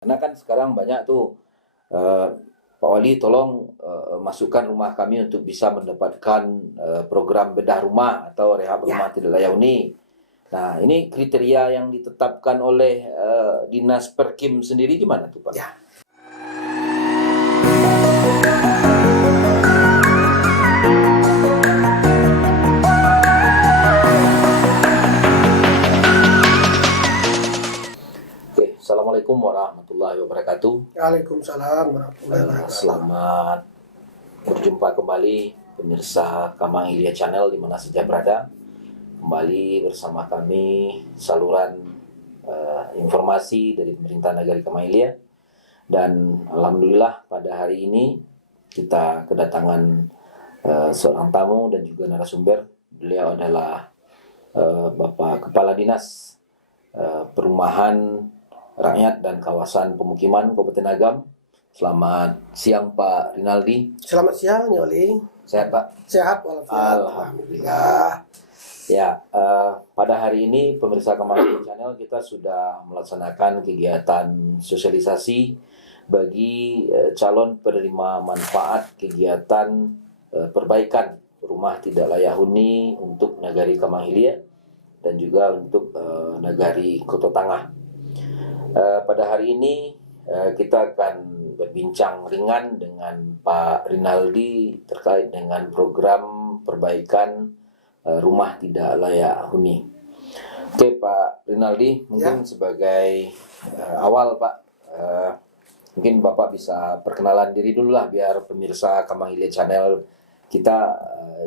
Karena kan sekarang banyak tuh, eh, Pak Wali tolong masukkan rumah kami untuk bisa mendapatkan program bedah rumah atau rehab rumah Ya, tidak layak huni. Nah, ini kriteria yang ditetapkan oleh Dinas Perkim sendiri gimana tuh Pak? ya. Oke, Assalamualaikum warahmatullahi wabarakatuh. Waalaikumsalam warahmatullahi wabarakatuh. Selamat berjumpa kembali pemirsa Kamang Ilya Channel di mana saja berada. Kembali bersama kami saluran informasi dari pemerintah negari Kamang Ilya. Dan alhamdulillah pada hari ini kita kedatangan seorang tamu dan juga narasumber. Beliau adalah Bapak Kepala Dinas Perumahan Rakyat dan Kawasan Pemukiman Kabupaten Agam. Selamat siang Pak Rinaldi. Selamat siang, Nyoli. Sehat Pak? Sehat walafiat. Alhamdulillah. Ya, pada hari ini pemirsa Kamang Channel kita sudah melaksanakan kegiatan sosialisasi bagi calon penerima manfaat kegiatan perbaikan rumah tidak layak huni untuk Nagari Kamang Ilya dan juga untuk Nagari Koto Tangah. Pada hari ini kita akan berbincang ringan dengan Pak Rinaldi terkait dengan program perbaikan rumah tidak layak huni. Oke Pak Rinaldi, mungkin sebagai awal Pak, mungkin Bapak bisa perkenalan diri dulu lah biar pemirsa Kamang Ilya Channel kita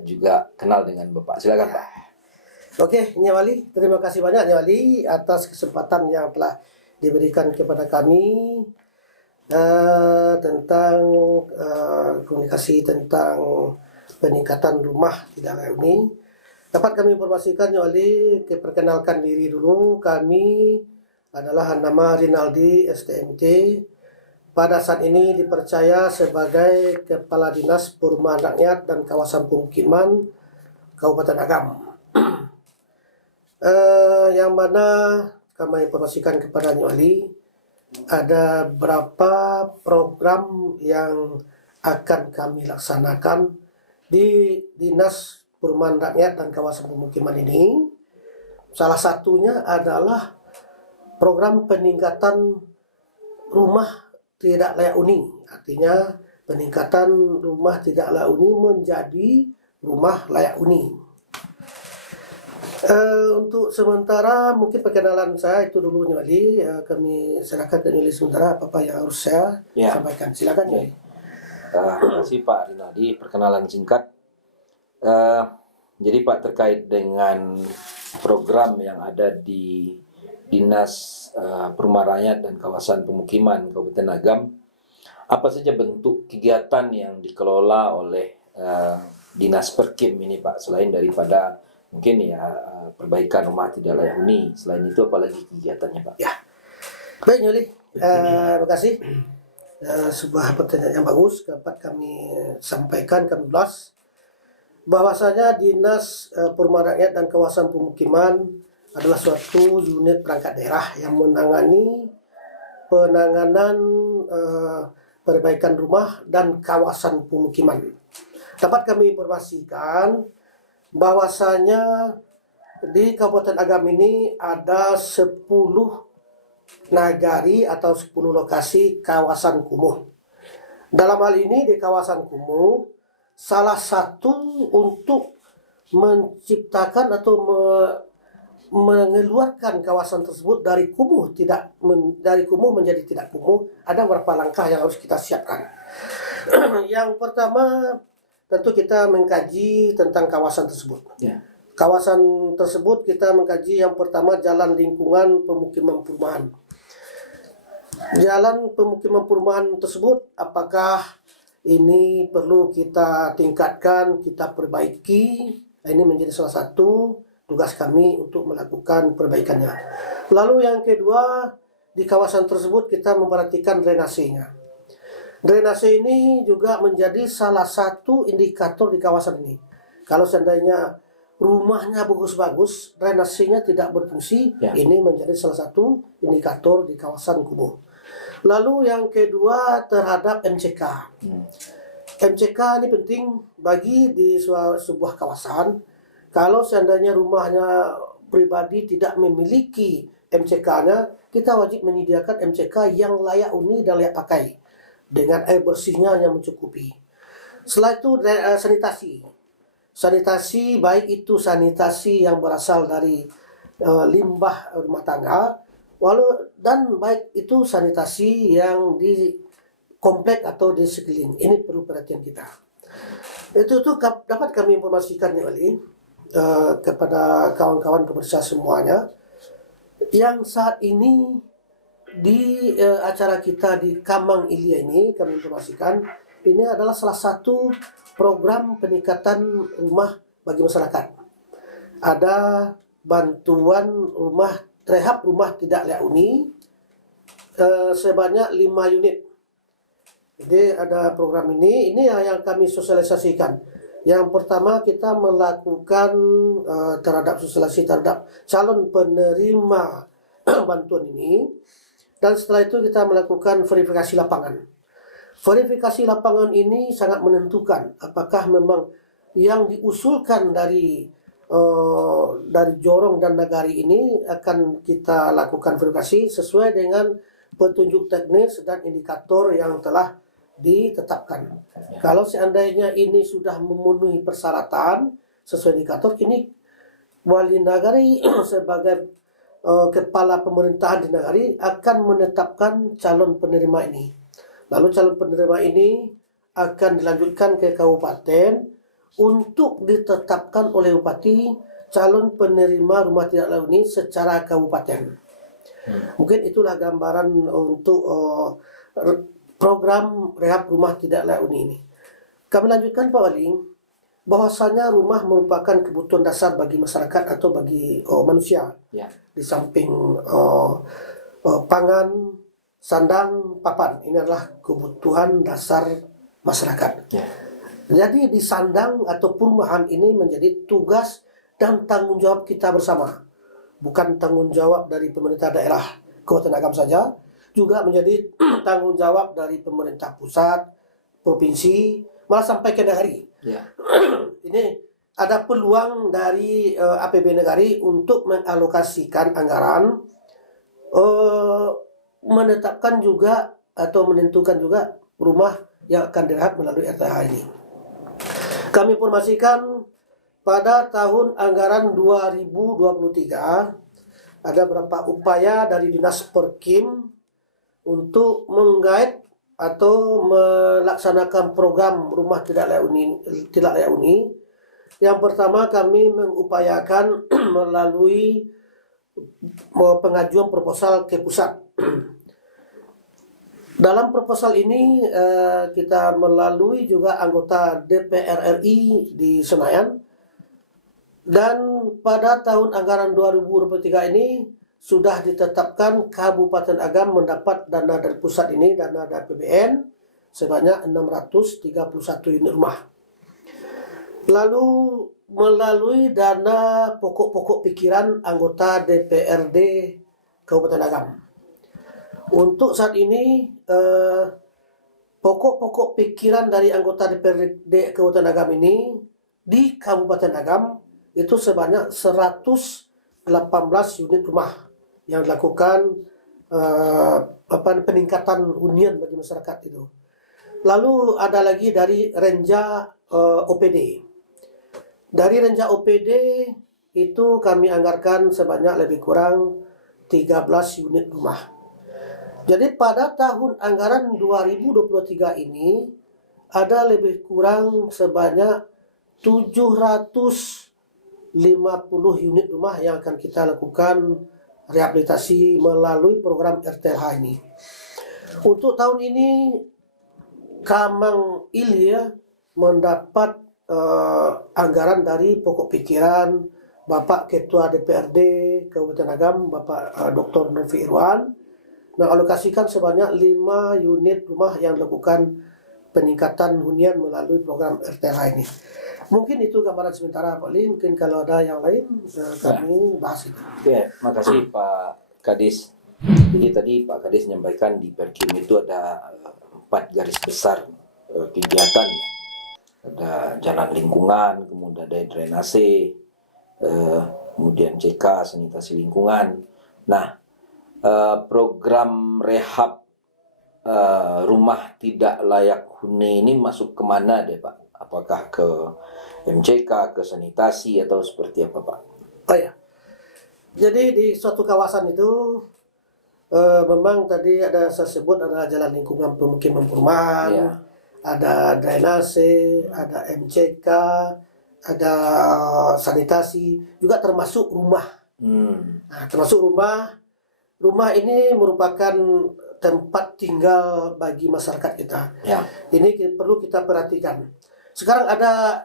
juga kenal dengan Bapak. Silakan Pak. Oke, Nyawali, terima kasih banyak Nyawali atas kesempatan yang telah diberikan kepada kami tentang komunikasi tentang peningkatan rumah tidak layak huni. Dapat kami informasikan Nyawali, perkenalkan diri dulu. Kami adalah nama Rinaldi STMT. Pada saat ini dipercaya sebagai Kepala Dinas Perumahan Rakyat dan Kawasan Pemukiman Kabupaten Agam. Yang mana kami informasikan kepada Nyoli ada berapa program yang akan kami laksanakan di Dinas Perumahan Rakyat dan Kawasan Pemukiman ini. Salah satunya adalah program peningkatan rumah tidak layak huni. Artinya peningkatan rumah tidak layak huni menjadi rumah layak huni. Untuk sementara mungkin perkenalan saya itu dulu Nyoli. Kami serahkan ke Nyoli sementara apa yang harus saya sampaikan. Silakan Nyoli. Terima kasih Pak Rinaldi, perkenalan singkat. Jadi Pak, terkait dengan program yang ada di Dinas Perumahan Rakyat dan Kawasan Pemukiman Kabupaten Agam, apa saja bentuk kegiatan yang dikelola oleh Dinas Perkim ini Pak, selain daripada mungkin ya perbaikan rumah tidak layak huni, selain itu apalagi kegiatannya Pak? Ya, baik Nyoli, terima kasih. Sebuah pertanyaan yang bagus dapat kami sampaikan, kami ulas bahwasanya Dinas Perumahan Rakyat dan Kawasan Pemukiman adalah suatu unit perangkat daerah yang menangani penanganan perbaikan rumah dan kawasan pemukiman. Dapat kami informasikan bahwasanya di Kabupaten Agam ini ada 10 nagari atau 10 lokasi kawasan kumuh. Dalam hal ini di kawasan kumuh, salah satu untuk menciptakan atau mengeluarkan kawasan tersebut dari kumuh menjadi tidak kumuh, ada beberapa langkah yang harus kita siapkan. Yang pertama, tentu kita mengkaji tentang kawasan tersebut. Kawasan tersebut kita mengkaji yang pertama jalan lingkungan pemukiman perumahan. Jalan pemukiman perumahan tersebut apakah ini perlu kita tingkatkan, kita perbaiki. Ini menjadi salah satu tugas kami untuk melakukan perbaikannya. Lalu yang kedua, di kawasan tersebut kita memperhatikan drainasenya. Drainase ini juga menjadi salah satu indikator di kawasan ini. Kalau seandainya rumahnya bagus-bagus, drainasenya tidak berfungsi, ini menjadi salah satu indikator di kawasan kumuh. Lalu yang kedua terhadap MCK. MCK ini penting bagi di sebuah kawasan. Kalau seandainya rumahnya pribadi tidak memiliki MCK-nya, kita wajib menyediakan MCK yang layak huni dan layak pakai dengan air bersihnya yang mencukupi. Setelah itu sanitasi. Sanitasi baik itu sanitasi yang berasal dari limbah rumah tangga, dan baik itu sanitasi yang di komplek atau di sekeliling. Ini perlu perhatian kita. Itu dapat kami informasikan ya Wali, kepada kawan-kawan pemirsa semuanya, yang saat ini di acara kita di Kamang Ilia ini kami informasikan ini adalah salah satu program peningkatan rumah bagi masyarakat. Ada bantuan rehab rumah tidak layak huni sebanyak 5 unit. Jadi ada program ini yang kami sosialisasikan. Yang pertama kita melakukan terhadap sosialisasi terhadap calon penerima bantuan ini, dan setelah itu kita melakukan verifikasi lapangan. Verifikasi lapangan ini sangat menentukan apakah memang yang diusulkan dari Jorong dan Nagari ini akan kita lakukan verifikasi sesuai dengan petunjuk teknis dan indikator yang telah ditetapkan. Kalau seandainya ini sudah memenuhi persyaratan sesuai indikator, kini Wali Nagari sebagai kepala pemerintahan di Nagari akan menetapkan calon penerima ini. Lalu calon penerima ini akan dilanjutkan ke kabupaten untuk ditetapkan oleh bupati calon penerima rumah tidak layak huni secara kabupaten. Mungkin itulah gambaran untuk program rehab rumah tidak layak huni ini. Kami lanjutkan Pak Wali, bahwasanya rumah merupakan kebutuhan dasar bagi masyarakat atau bagi manusia. Ya. Di samping pangan, sandang, papan, ini adalah kebutuhan dasar masyarakat. Ya. Jadi di sandang atau perumahan ini menjadi tugas dan tanggung jawab kita bersama. Bukan tanggung jawab dari pemerintah daerah Kabupaten Agam saja, juga menjadi tanggung jawab dari pemerintah pusat, provinsi, malah sampai ke Nagari. Ya. Ini ada peluang dari APBN Nagari untuk mengalokasikan anggaran, menetapkan juga atau menentukan juga rumah yang akan direhab melalui RTH ini. Kami informasikan pada tahun anggaran 2023 ada beberapa upaya dari Dinas Perkim untuk menggait atau melaksanakan program rumah tidak layak huni. Yang pertama kami mengupayakan melalui pengajuan proposal ke pusat. Dalam proposal ini kita melalui juga anggota DPR RI di Senayan, dan pada tahun anggaran 2023 ini sudah ditetapkan Kabupaten Agam mendapat dana dari pusat ini, dana dari APBN sebanyak 631 unit rumah. Lalu melalui dana pokok-pokok pikiran anggota DPRD Kabupaten Agam. Untuk saat ini pokok-pokok pikiran dari anggota DPRD Kabupaten Agam ini di Kabupaten Agam itu sebanyak 118 unit rumah yang dilakukan peningkatan hunian bagi masyarakat itu. Lalu ada lagi dari Renja OPD. Dari Renja OPD itu kami anggarkan sebanyak lebih kurang 13 unit rumah. Jadi pada tahun anggaran 2023 ini ada lebih kurang sebanyak 750 unit rumah yang akan kita lakukan rehabilitasi melalui program RTH ini. Untuk tahun ini Kamang Ilia mendapat anggaran dari pokok pikiran Bapak Ketua DPRD Kabupaten Agam, Bapak Dr. Novi Irwan, mengalokasikan sebanyak 5 unit rumah yang melakukan peningkatan hunian melalui program RTH ini. Mungkin itu gambaran sementara Pak Lim. Mungkin kalau ada yang lain kami bahas itu. Oke, makasih Pak Kadis. Jadi tadi Pak Kades menyampaikan di Perkim itu ada 4 garis besar kegiatan ya. Ada jalan lingkungan, kemudian ada drainase, kemudian CK sanitasi lingkungan. Nah, program rehab rumah tidak layak huni ini masuk kemana deh Pak? Apakah ke MCK, ke sanitasi atau seperti apa Pak? Oh ya, jadi di suatu kawasan itu memang tadi saya sebut ada jalan lingkungan pemukiman perumahan, Ya. ada drainase, ada MCK, ada sanitasi, juga termasuk rumah. Nah, termasuk rumah. Rumah ini merupakan tempat tinggal bagi masyarakat kita. Ya. Ini perlu kita perhatikan. Sekarang ada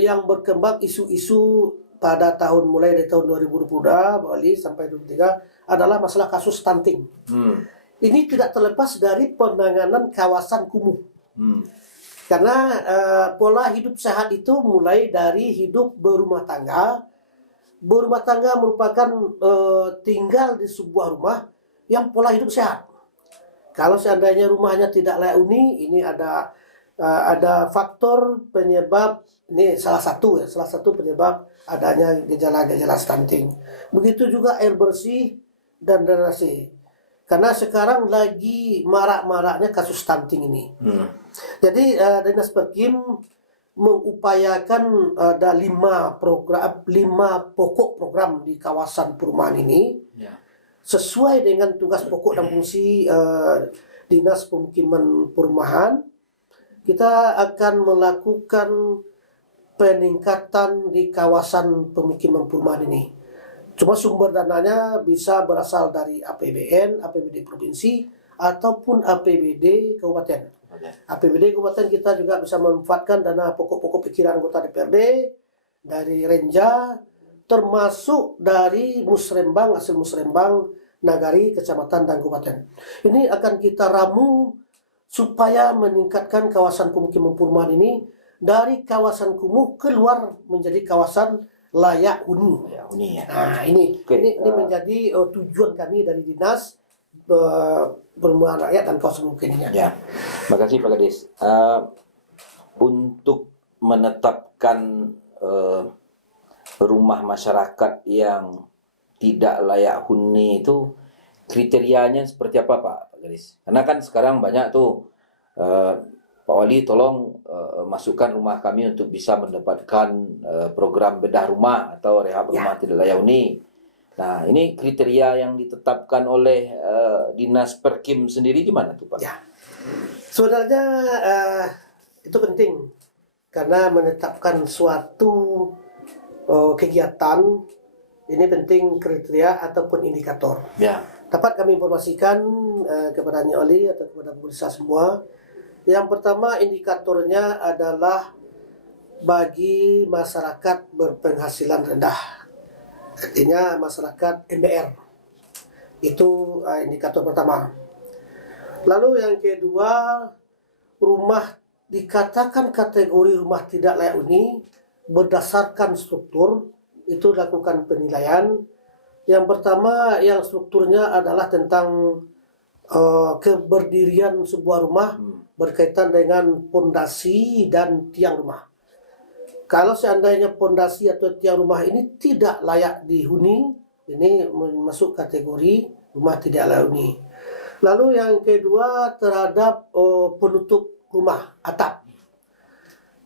yang berkembang isu-isu pada mulai dari tahun 2022 Bali sampai 2023 adalah masalah kasus stunting. Ini tidak terlepas dari penanganan kawasan kumuh. Karena pola hidup sehat itu mulai dari hidup berumah tangga. Berumah tangga merupakan tinggal di sebuah rumah yang pola hidup sehat. Kalau seandainya rumahnya tidak layak huni, ini ada faktor penyebab, ini salah satu penyebab adanya gejala-gejala stunting. Begitu juga air bersih dan drainase. Karena sekarang lagi marak-maraknya kasus stunting ini. Jadi Dinas Perkim mengupayakan ada 5 pokok program di kawasan perumahan ini. Ya. Sesuai dengan tugas pokok dan fungsi Dinas Pemukiman Perumahan, kita akan melakukan peningkatan di kawasan pemukiman perumahan ini. Cuma sumber dananya bisa berasal dari APBN, APBD provinsi, ataupun APBD kabupaten. APBD kabupaten kita juga bisa memanfaatkan dana pokok-pokok pikiran anggota DPRD, dari Renja, termasuk dari Musrembang, hasil Musrembang, Nagari, kecamatan dan kabupaten. Ini akan kita ramu supaya meningkatkan kawasan pemukiman perumahan ini dari kawasan kumuh keluar menjadi kawasan layak huni. Layak huni ya. Nah, ini menjadi tujuan kami dari Dinas Perumahan Rakyat dan Kawasan Pemukiman. Ya, makasih Pak Kades. Untuk menetapkan rumah masyarakat yang tidak layak huni itu kriterianya seperti apa Pak Kades? Karena kan sekarang banyak tuh Pak Wali tolong masukkan rumah kami untuk bisa mendapatkan program bedah rumah atau rehab rumah tidak layak huni. Nah, ini kriteria yang ditetapkan oleh Dinas Perkim sendiri gimana tuh Pak? Ya, sebenarnya itu penting karena menetapkan suatu kegiatan ini penting kriteria ataupun indikator. Ya. Dapat kami informasikan kepada Nyi Oli atau kepada pemirsa semua. Yang pertama indikatornya adalah bagi masyarakat berpenghasilan rendah. Artinya masyarakat MBR. Itu indikator pertama. Lalu yang kedua, rumah dikatakan kategori rumah tidak layak huni berdasarkan struktur, itu dilakukan penilaian. Yang pertama yang strukturnya adalah tentang keberdirian sebuah rumah berkaitan dengan pondasi dan tiang rumah. Kalau seandainya pondasi atau tiang rumah ini tidak layak dihuni, ini masuk kategori rumah tidak layak huni. Lalu yang kedua terhadap penutup rumah, atap.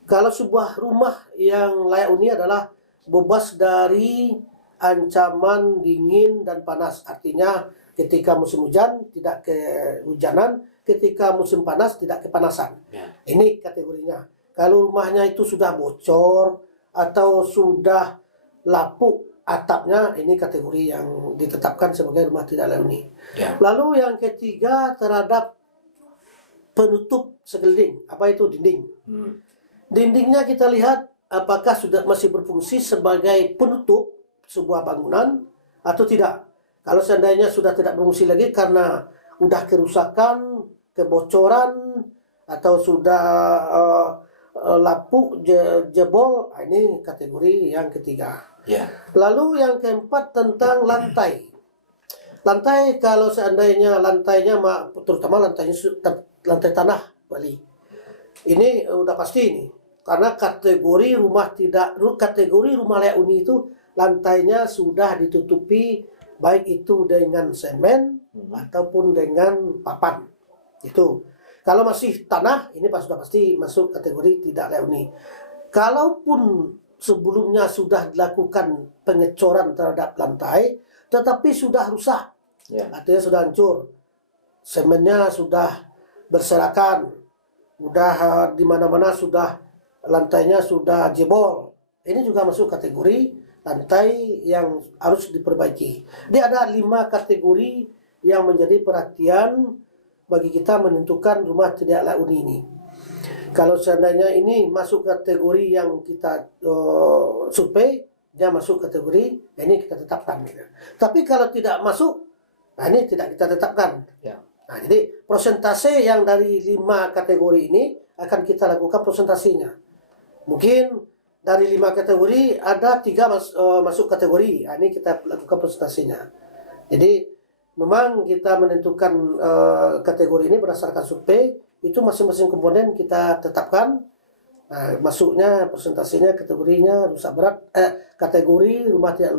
Kalau sebuah rumah yang layak huni adalah bebas dari ancaman dingin dan panas. Artinya ketika musim hujan tidak kehujanan, ketika musim panas tidak kepanasan. Ya. Ini kategorinya. Kalau rumahnya itu sudah bocor atau sudah lapuk atapnya, ini kategori yang ditetapkan sebagai rumah tidak layak huni. Ya. Lalu yang ketiga terhadap penutup sekeliling, apa itu dinding. Dindingnya kita lihat apakah sudah masih berfungsi sebagai penutup sebuah bangunan atau tidak. Kalau seandainya sudah tidak berfungsi lagi karena udah kerusakan, kebocoran atau sudah lapuk, jebol, ini kategori yang ketiga. Yeah. Lalu yang keempat tentang lantai. Lantai kalau seandainya lantainya terutama lantai tanah Bali. Ini udah pasti ini. Karena kategori rumah layak huni itu lantainya sudah ditutupi baik itu dengan semen ataupun dengan papan. Itu. Kalau masih tanah ini sudah pasti masuk kategori tidak layak huni. Kalaupun sebelumnya sudah dilakukan pengecoran terhadap lantai tetapi sudah rusak, artinya sudah hancur, semennya sudah berserakan, udah di mana-mana sudah lantainya sudah jebol. Ini juga masuk kategori lantai yang harus diperbaiki. Dia ada 5 kategori yang menjadi perhatian bagi kita menentukan rumah tidak layak huni ini. Kalau seandainya ini masuk kategori yang kita survei, dia masuk kategori, ini kita tetapkan. Tapi kalau tidak masuk, nah ini tidak kita tetapkan. Nah, jadi persentase yang dari 5 kategori ini akan kita lakukan persentasenya. Mungkin dari 5 kategori ada 3 masuk kategori. Nah, ini kita lakukan persentasenya. Jadi memang kita menentukan kategori ini berdasarkan survei, itu masing-masing komponen kita tetapkan. Nah, masuknya persentasenya kategorinya rusak berat, kategori rumah tidak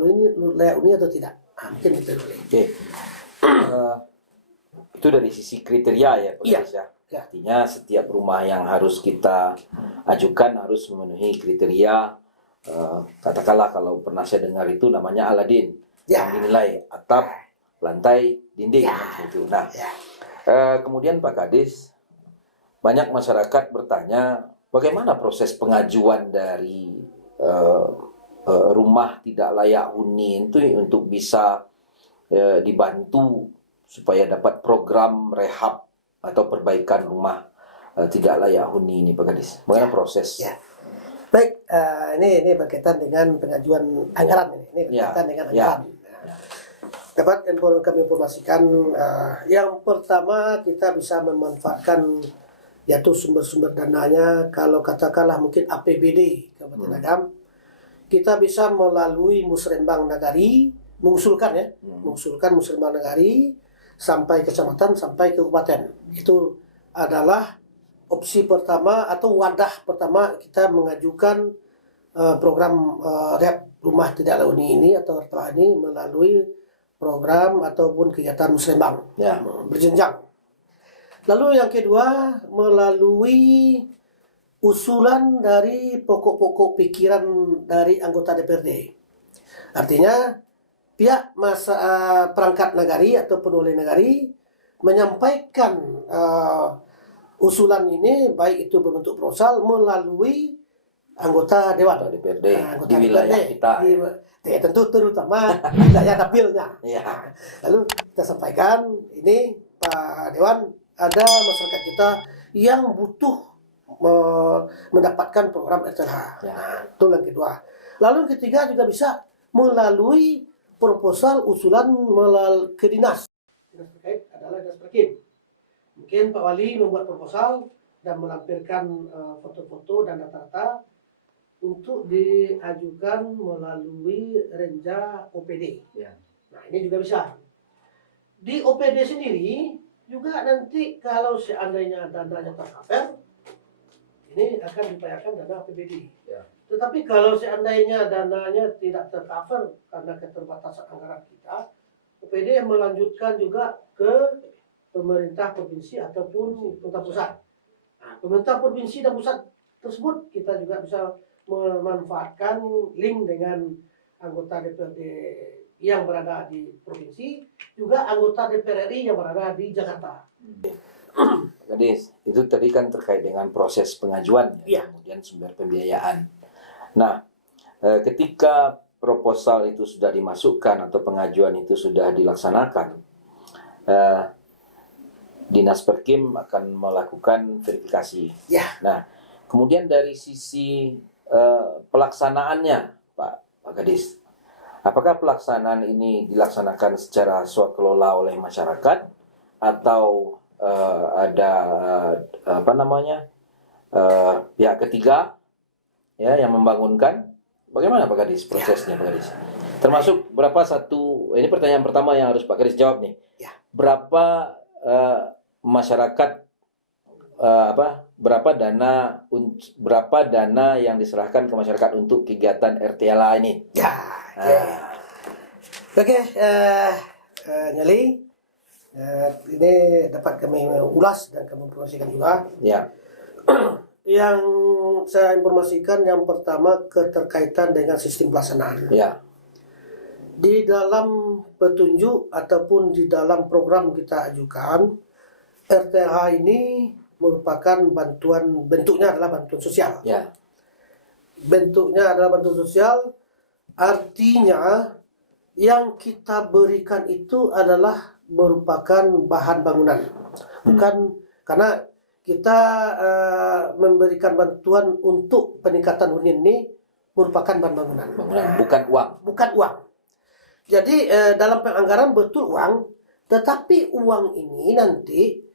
layak huni atau tidak. Nah, mungkin itu. Oke. Itu dari sisi kriteria ya, Pak Iya. Gadis, ya. Artinya setiap rumah yang harus kita ajukan harus memenuhi kriteria. Katakanlah kalau pernah saya dengar itu namanya Aladin, yang dinilai atap, lantai, dinding, gitu. Nah, kemudian Pak Kadis, banyak masyarakat bertanya bagaimana proses pengajuan dari rumah tidak layak huni itu untuk bisa dibantu supaya dapat program rehab atau perbaikan rumah tidak layak huni ini, Pak Kadis. Bagaimana proses? Baik, ini berkaitan dengan pengajuan anggaran ini berkaitan dengan anggaran. Dapat kami informasikan, yang pertama kita bisa memanfaatkan yaitu sumber-sumber dananya. Kalau katakanlah mungkin APBD Kabupaten Agam, kita bisa melalui Musrembang Nagari mengusulkan Musrembang Nagari sampai kecamatan sampai ke kabupaten. Itu adalah opsi pertama atau wadah pertama kita mengajukan program rehab rumah tidak layak huni ini atau RPLA ini melalui program ataupun kegiatan Musrembang berjenjang. Lalu yang kedua melalui usulan dari pokok-pokok pikiran dari anggota DPRD. Artinya pihak perangkat nagari atau penoleh nagari menyampaikan usulan ini baik itu berbentuk proposal melalui anggota dewan DPRD anggota di wilayah DPRD, kita. tentu terutama wilayah dapilnya. Lalu kita sampaikan ini Pak Dewan, ada masyarakat kita yang butuh mendapatkan program RTH. Itu yang kedua. Lalu yang ketiga juga bisa melalui proposal usulan ke dinas terkait adalah Dinas Perkim. Mungkin Pak Wali membuat proposal dan melampirkan foto-foto dan data-data untuk diajukan melalui renja OPD. Nah, ini juga bisa. Di OPD sendiri juga nanti kalau seandainya dananya tercover, ini akan diupayakan dana APBD. Tetapi kalau seandainya dananya tidak tercover karena keterbatasan anggaran kita, OPD melanjutkan juga ke pemerintah provinsi ataupun pemerintah pusat. Nah, pemerintah provinsi dan pusat tersebut kita juga bisa memanfaatkan link dengan anggota DPRD yang berada di provinsi, juga anggota DPR RI yang berada di Jakarta. Jadi itu tadi kan terkait dengan proses pengajuan, kemudian sumber pembiayaan. Nah, ketika proposal itu sudah dimasukkan atau pengajuan itu sudah dilaksanakan, Dinas Perkim akan melakukan verifikasi. Nah, kemudian dari sisi pelaksanaannya, Pak Kadis, apakah pelaksanaan ini dilaksanakan secara swakelola oleh masyarakat atau ada pihak ketiga yang membangunkan? Bagaimana Pak Kadis prosesnya, Pak Kadis? Termasuk berapa satu ini pertanyaan pertama yang harus Pak Kris jawab nih. Ya. Berapa masyarakat berapa dana yang diserahkan ke masyarakat untuk kegiatan RTLA ini? Ya, oke. Nyali, ini dapat kami ulas dan kami informasikan juga. Ya. Yang saya informasikan yang pertama keterkaitan dengan sistem pelaksanaan. Ya. Di dalam petunjuk ataupun di dalam program kita ajukan, RTH ini merupakan bentuknya adalah bantuan sosial. Ya. Bentuknya adalah bantuan sosial, artinya yang kita berikan itu adalah merupakan bahan bangunan. Bukan karena kita memberikan bantuan untuk peningkatan hunian ini merupakan bahan bangunan. Bukan uang. Bukan uang. Jadi dalam penganggaran betul uang, tetapi uang ini nanti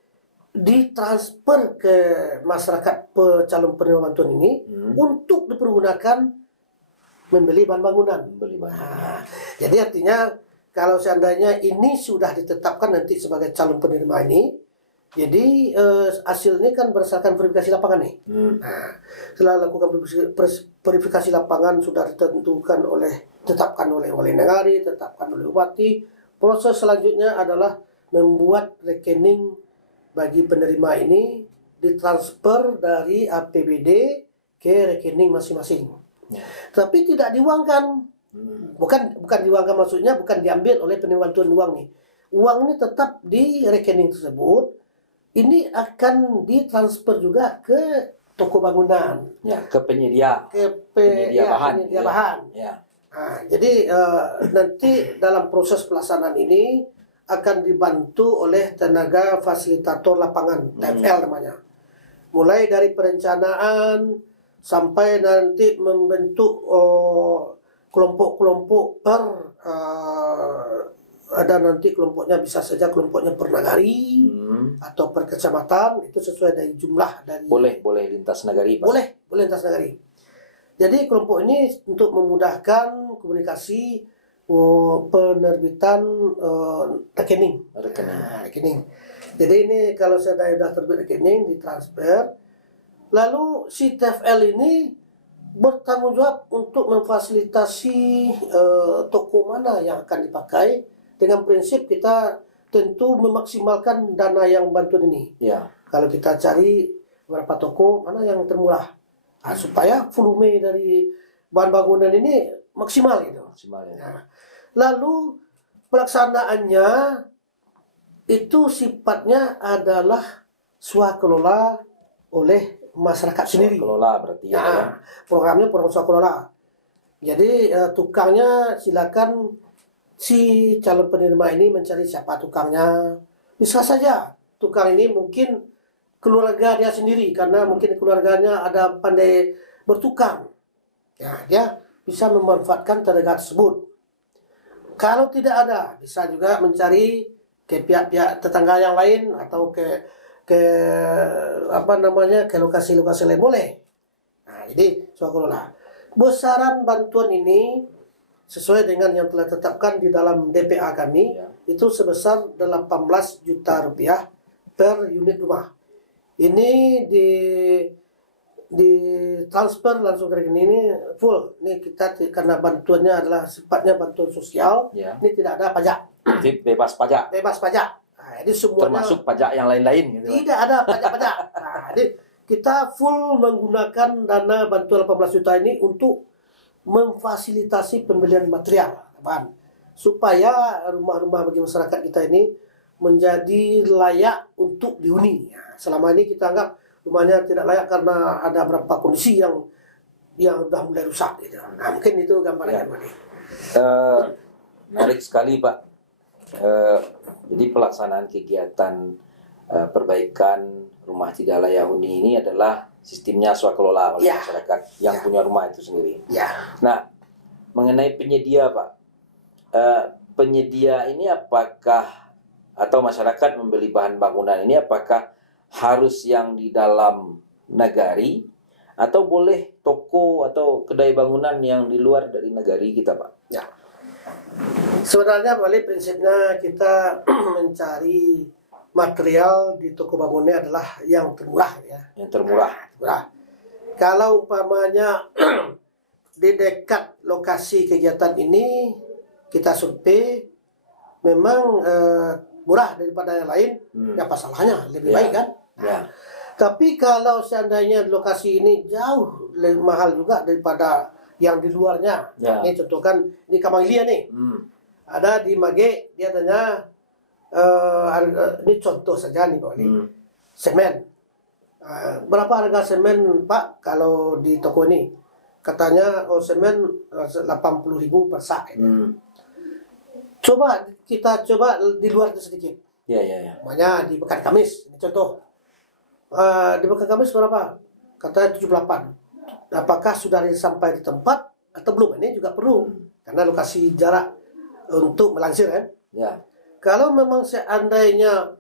ditransfer ke masyarakat calon penerima bantuan ini untuk dipergunakan membeli bahan bangunan. Jadi artinya kalau seandainya ini sudah ditetapkan nanti sebagai calon penerima ini, jadi hasilnya kan berdasarkan verifikasi lapangan nih. Nah, setelah lakukan verifikasi lapangan sudah ditetapkan oleh wali negari, tetapkan oleh bupati. Proses selanjutnya adalah membuat rekening bagi penerima ini ditransfer dari APBD ke rekening masing-masing. Tapi tidak diuangkan. Bukan diuangkan, maksudnya bukan diambil oleh penerima bantuan uang nih. Uang ini tetap di rekening tersebut. Ini akan ditransfer juga ke toko bangunan. Ya, ke penyedia. Penyedia bahan. Ya. Nah, jadi nanti dalam proses pelaksanaan ini akan dibantu oleh tenaga fasilitator lapangan, TFL namanya. Mulai dari perencanaan sampai nanti membentuk kelompok-kelompok ada nanti kelompoknya bisa saja kelompoknya per nagari atau per kecamatan, itu sesuai dari jumlah dari boleh lintas nagari, Pak. boleh lintas nagari. Jadi kelompok ini untuk memudahkan komunikasi penerbitan rekening. Rekening. Jadi ini kalau sudah terbit rekening ditransfer, lalu si TFL ini bertanggung jawab untuk memfasilitasi toko mana yang akan dipakai. Dengan prinsip kita tentu memaksimalkan dana yang bantuan ini. Ya. Kalau kita cari beberapa toko mana yang termurah, supaya volume dari bahan bangunan ini maksimal gitu. Maksimal, ya. Nah, lalu pelaksanaannya itu sifatnya adalah swakelola oleh masyarakat sendiri. Swakelola berarti ya. Nah, programnya program swakelola. Jadi tukangnya silakan si calon penerima ini mencari siapa tukangnya. Bisa saja tukang ini mungkin keluarga dia sendiri, karena mungkin keluarganya ada pandai bertukang. Ya, dia bisa memanfaatkan tenaga tersebut. Kalau tidak ada, bisa juga mencari ke pihak-pihak tetangga yang lain atau ke lokasi-lokasi lain boleh. Nah, jadi swakelola. Besaran bantuan ini sesuai dengan yang telah ditetapkan di dalam DPA kami, itu sebesar 18 juta rupiah per unit rumah. Ini di transfer langsung ke rekening ini full. Ini kita karena bantuannya adalah sifatnya bantuan sosial, ini tidak ada pajak. Jadi bebas pajak. Bebas pajak. Nah, ini semuanya termasuk pajak yang lain-lain gitu. Tidak ada pajak-pajak. Nah, jadi kita full menggunakan dana bantuan 18 juta ini untuk memfasilitasi pembelian material bahan, supaya rumah-rumah bagi masyarakat kita ini menjadi layak untuk dihuni. Selama ini kita anggap rumahnya tidak layak karena ada beberapa kondisi yang sudah mulai rusak gitu. Nah, mungkin itu gambarannya. Menarik sekali, Pak. Jadi pelaksanaan kegiatan perbaikan rumah tidak layak huni ini adalah sistemnya swakelola oleh masyarakat yang punya rumah itu sendiri. Nah, mengenai penyedia, Pak, penyedia ini apakah atau masyarakat membeli bahan bangunan ini apakah harus yang di dalam nagari atau boleh toko atau kedai bangunan yang di luar dari nagari kita, Pak? Sebenarnya balik prinsipnya kita mencari material di toko bangunnya adalah yang termurah ya. Yang termurah. Termurah. Kalau umpamanya di dekat lokasi kegiatan ini kita survei memang murah daripada yang lain, ya apa salahnya, lebih Ya. baik kan? Ya. Tapi kalau seandainya lokasi ini jauh lebih mahal juga daripada yang di luarnya, Ya. ini contoh kan di Kamanglia nih, ada di Mage, dia tanya, ini contoh saja nih Pak Wali, semen. Berapa harga semen Pak kalau di toko ini? Katanya semen 80.000 per sak. Coba kita coba di luar itu sedikit. Ya, ya, ya. Namanya di Pekan Kamis, ini contoh. Di Pekan Kamis berapa? Katanya 78. Apakah sudah sampai di tempat atau belum? Ini juga perlu. Karena lokasi jarak untuk melansir kan. Ya. Kalau memang seandainya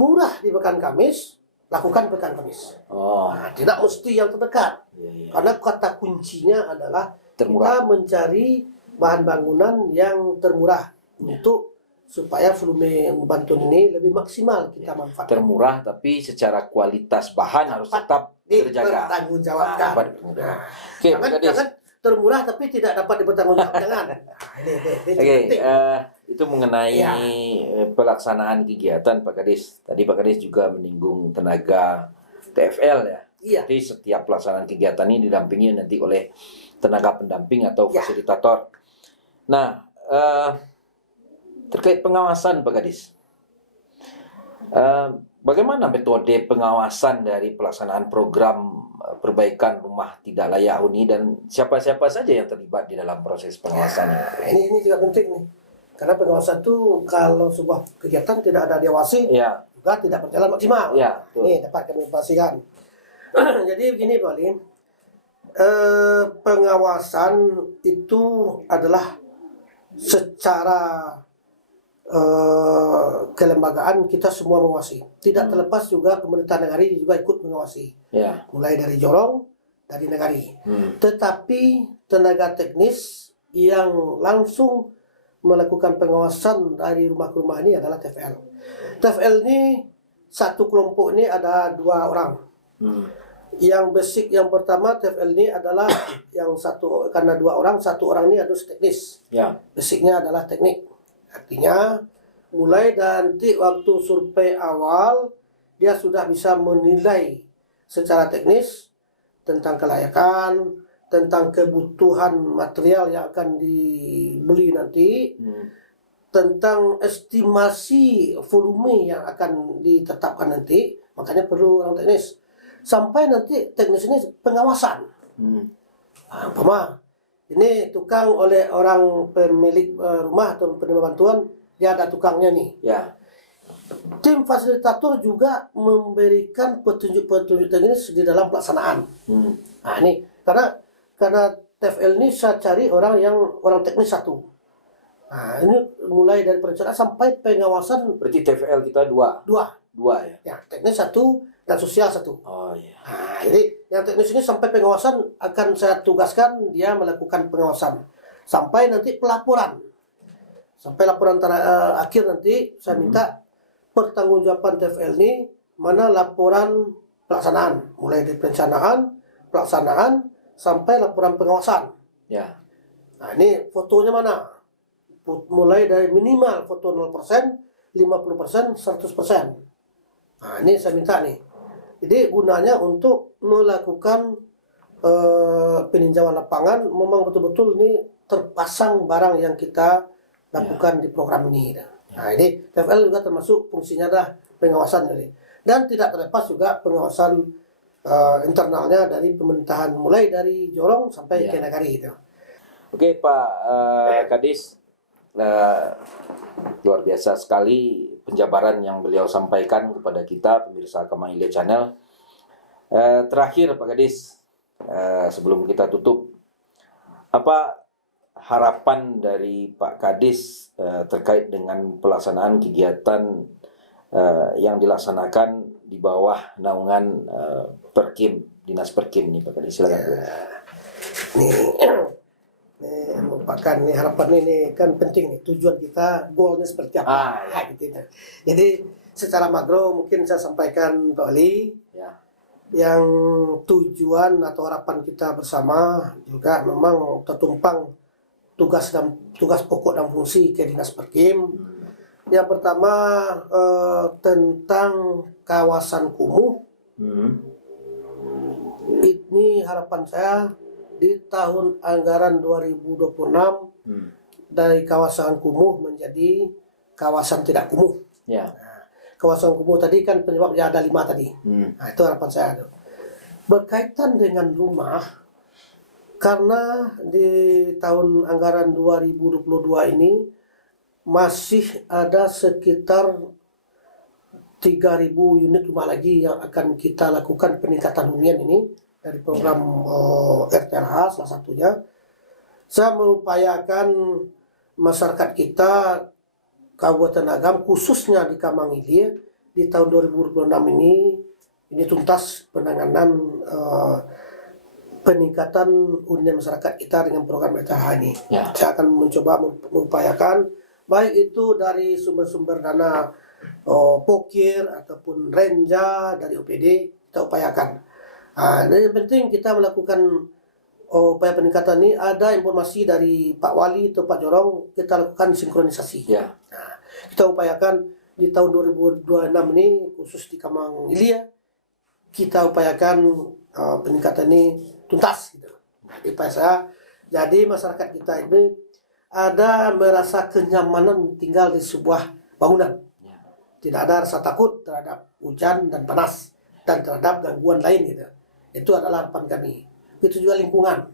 murah di Pekan Kamis, lakukan Pekan Kamis. Oh, Nah, tidak mesti yang terdekat. ya, ya. Karena kata kuncinya adalah Termurah. kita mencari bahan bangunan yang termurah untuk supaya volume bantuan ini lebih maksimal kita manfaatkan. Termurah tapi secara kualitas bahan harus tetap terjaga. Dipertanggungjawabkan. Dapat dipertanggungjawabkan. Oke, Pak Kadis. Jangan termurah tapi tidak dapat dipertanggungjawabkan. Jangan. Nah, ini Oke, penting. itu mengenai Ya. pelaksanaan kegiatan Pak Kadis. Tadi Pak Kadis juga menyinggung tenaga TFL ya. Iya. Jadi setiap pelaksanaan kegiatan ini didampingi nanti oleh tenaga pendamping atau Ya. fasilitator. Nah, terkait pengawasan Pak Kadis, bagaimana metode pengawasan dari pelaksanaan program perbaikan rumah tidak layak huni dan siapa-siapa saja yang terlibat di dalam proses pengawasan ini? Ini juga penting nih. Karena pengawasan itu kalau sebuah kegiatan tidak ada diawasi, Ya, juga tidak berjalan maksimal. ya, betul. Ini dapat kami pastikan. Jadi begini Pak Ali, pengawasan itu adalah secara kelembagaan kita semua mengawasi. Tidak terlepas juga pemerintah negari juga ikut mengawasi. Ya. Mulai dari jorong, dari negari. Tetapi tenaga teknis yang langsung melakukan pengawasan dari rumah ke rumah ini adalah TFL. TFL ini satu kelompok ini ada 2 orang. Yang basic yang pertama TFL ini adalah yang satu, karena 2 orang, 1 orang ini harus teknis. Ya. Basicnya adalah teknik. Artinya mulai nanti waktu survei awal dia sudah bisa menilai secara teknis tentang kelayakan, tentang kebutuhan material yang akan dibeli nanti, tentang estimasi volume yang akan ditetapkan nanti. Makanya perlu orang teknis. Sampai nanti teknis ini pengawasan. Umpama ini tukang oleh orang pemilik rumah atau penerima bantuan, dia ada tukangnya nih. Ya. Tim fasilitator juga memberikan petunjuk-petunjuk teknis di dalam pelaksanaan. Nah ini karena TFL ini saya cari orang teknis satu. Nah ini mulai dari perencanaan sampai pengawasan Berarti TFL kita 2 ya. ya, teknis satu dan sosial satu. Oh iya. Nah, jadi yang teknis ini sampai pengawasan akan saya tugaskan dia melakukan pengawasan sampai nanti pelaporan. Sampai laporan akhir nanti saya minta pertanggungjawaban TFL ini mana laporan pelaksanaan mulai dari perencanaan, pelaksanaan sampai laporan pengawasan. Ya. Nah, ini fotonya mana? Mulai dari minimal foto 0%, 50%, 100%. Nah, ini saya minta nih. Jadi gunanya untuk melakukan peninjauan lapangan, memang betul-betul ini terpasang barang yang kita lakukan di program ini. Nah, ini TFL juga termasuk fungsinya adalah pengawasan ini. Dan tidak terlepas juga pengawasan internalnya dari pemerintahan, mulai dari jorong sampai ke nagari itu. Oke Pak Kadis, luar biasa sekali penjabaran yang beliau sampaikan kepada kita pemirsa Kamanglia Channel. Terakhir Pak Kadis, sebelum kita tutup, apa harapan dari Pak Kadis terkait dengan pelaksanaan kegiatan yang dilaksanakan di bawah naungan Perkim, Dinas Perkim nih Pak Kadis, silakan. Nih, Ini merupakan nih harapan ini kan penting nih, tujuan kita, goalnya seperti apa. Gitu. Jadi secara makro mungkin saya sampaikan Pak Ali, Ya. yang tujuan atau harapan kita bersama juga memang tertumpang tugas pokok dan fungsi ke Dinas Perkim. Yang pertama tentang kawasan kumuh. Ini harapan saya di tahun anggaran 2026 dari kawasan kumuh menjadi kawasan tidak kumuh. Ya. Nah, kawasan kumuh tadi kan penyebabnya ada 5 tadi. Nah, itu harapan saya. Berkaitan dengan rumah, karena di tahun anggaran 2022 ini masih ada sekitar 3.000 unit rumah lagi yang akan kita lakukan peningkatan hunian ini dari program RTLH salah satunya. Saya mengupayakan masyarakat kita Kabupaten Agam khususnya di Kamanggilir di tahun 2026 ini tuntas penanganan peningkatan hunian masyarakat kita dengan program RTLH ini. Ya. Saya akan mencoba mengupayakan baik itu dari sumber-sumber dana pokir ataupun renja dari OPD kita upayakan. Yang penting kita melakukan upaya peningkatan ini, ada informasi dari Pak Wali atau Pak Jorong, kita lakukan sinkronisasi. Ya. Kita upayakan di tahun 2026 ini khusus di Kamanggilir kita upayakan peningkatan ini tuntas. Gitu. Upaya saya, jadi masyarakat kita ini ada merasa kenyamanan tinggal di sebuah bangunan. Tidak ada rasa takut terhadap hujan dan panas dan terhadap gangguan lain gitu. Itu adalah harapan kami. Begitu juga lingkungan.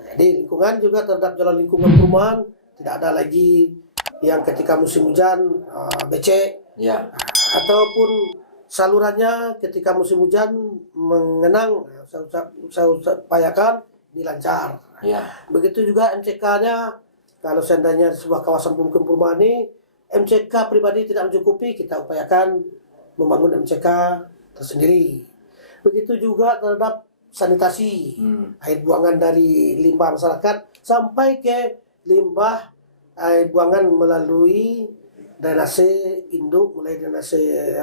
Jadi lingkungan juga terhadap jalan lingkungan perumahan tidak ada lagi yang ketika musim hujan becek. Ya. Ataupun salurannya ketika musim hujan mengenang. Saya upayakan dilancar. Ya. Begitu juga MCK-nya, kalau seandainya sebuah kawasan perumahan ini MCK pribadi tidak mencukupi, kita upayakan membangun MCK tersendiri. Begitu juga terhadap sanitasi, air buangan dari limbah masyarakat sampai ke limbah air buangan melalui drainase induk, mulai drainase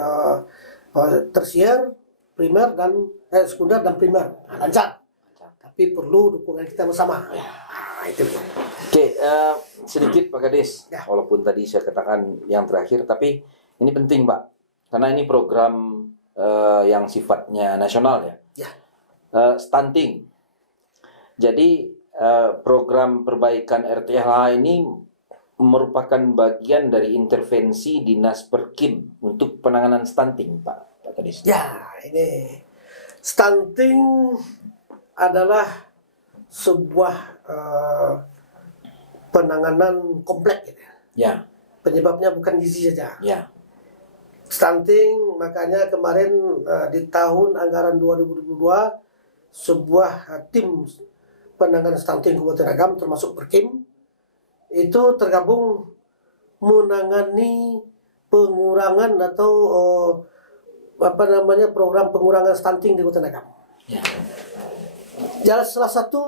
tersier, primer dan sekunder dan primer. Lancar. Tapi perlu dukungan kita bersama. Itu. Oke, sedikit Pak Kades, Ya. walaupun tadi saya katakan yang terakhir, tapi ini penting Pak, karena ini program yang sifatnya nasional ya. Ya. Stunting. Jadi program perbaikan RTH ini merupakan bagian dari intervensi Dinas Perkim untuk penanganan stunting, Pak Kades. Ya, ini stunting adalah sebuah penanganan kompleks gitu. Ya. Penyebabnya bukan gizi saja. Ya. Stunting, makanya kemarin di tahun anggaran 2022 sebuah tim penanganan stunting Kabupaten Agam termasuk Perkim itu tergabung menangani pengurangan atau program pengurangan stunting di Kabupaten Agam. Ya. Ya, salah satu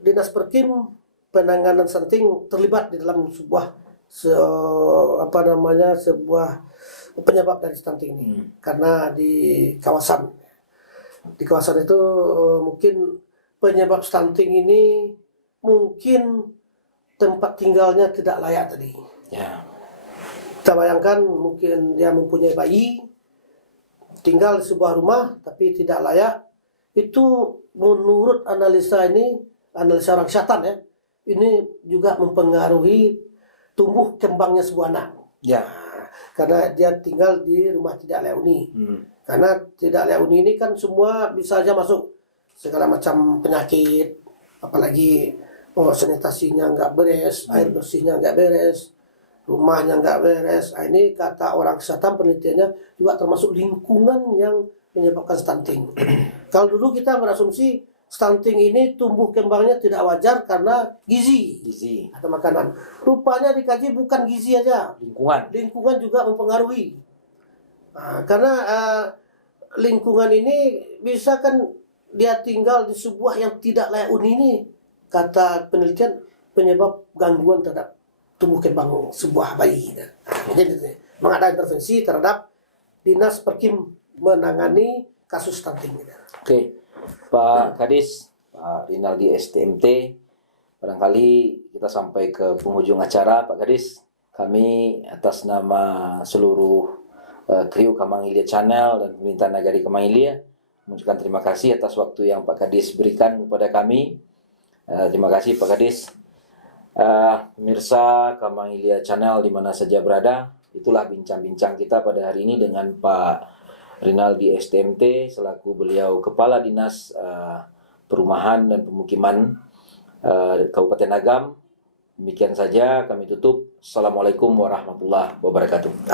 Dinas Perkim penanganan stunting terlibat di dalam sebuah penyebab dari stunting ini. Karena di kawasan itu mungkin penyebab stunting ini mungkin tempat tinggalnya tidak layak tadi. Ya. Kita bayangkan mungkin dia mempunyai bayi tinggal di sebuah rumah tapi tidak layak. Itu menurut analisa orang kesehatan ya, ini juga mempengaruhi tumbuh kembangnya sebuah anak. Ya. Karena dia tinggal di rumah tidak layak huni. Karena tidak layak huni ini kan semua bisa saja masuk segala macam penyakit, apalagi sanitasinya nggak beres, air bersihnya nggak beres, rumahnya nggak beres. Ini kata orang kesehatan penelitiannya juga termasuk lingkungan yang menyebabkan stunting. Kalau dulu kita berasumsi stunting ini tumbuh kembangnya tidak wajar karena gizi atau makanan. Rupanya dikaji bukan gizi aja, lingkungan juga mempengaruhi. Karena lingkungan ini bisa kan dia tinggal di sebuah yang tidak layak huni ini, kata penelitian penyebab gangguan terhadap tumbuh kembang sebuah bayi. Nah, jadi memang ada intervensi terhadap Dinas Perkim menangani kasus stunting. Oke, Pak Kadis, Pak Rinaldi STMT, barangkali kita sampai ke penghujung acara, Pak Kadis. Kami atas nama seluruh kru Kemang Ilya Channel dan pemerintah Nagari Kemang Ilya mengucapkan terima kasih atas waktu yang Pak Kadis berikan kepada kami. Terima kasih Pak Kadis. Pemirsa Kemang Ilya Channel di mana saja berada, itulah bincang-bincang kita pada hari ini dengan Pak Rinaldi STMT selaku beliau Kepala Dinas Perumahan dan Pemukiman Kabupaten Agam. Demikian saja kami tutup. Assalamualaikum warahmatullahi wabarakatuh.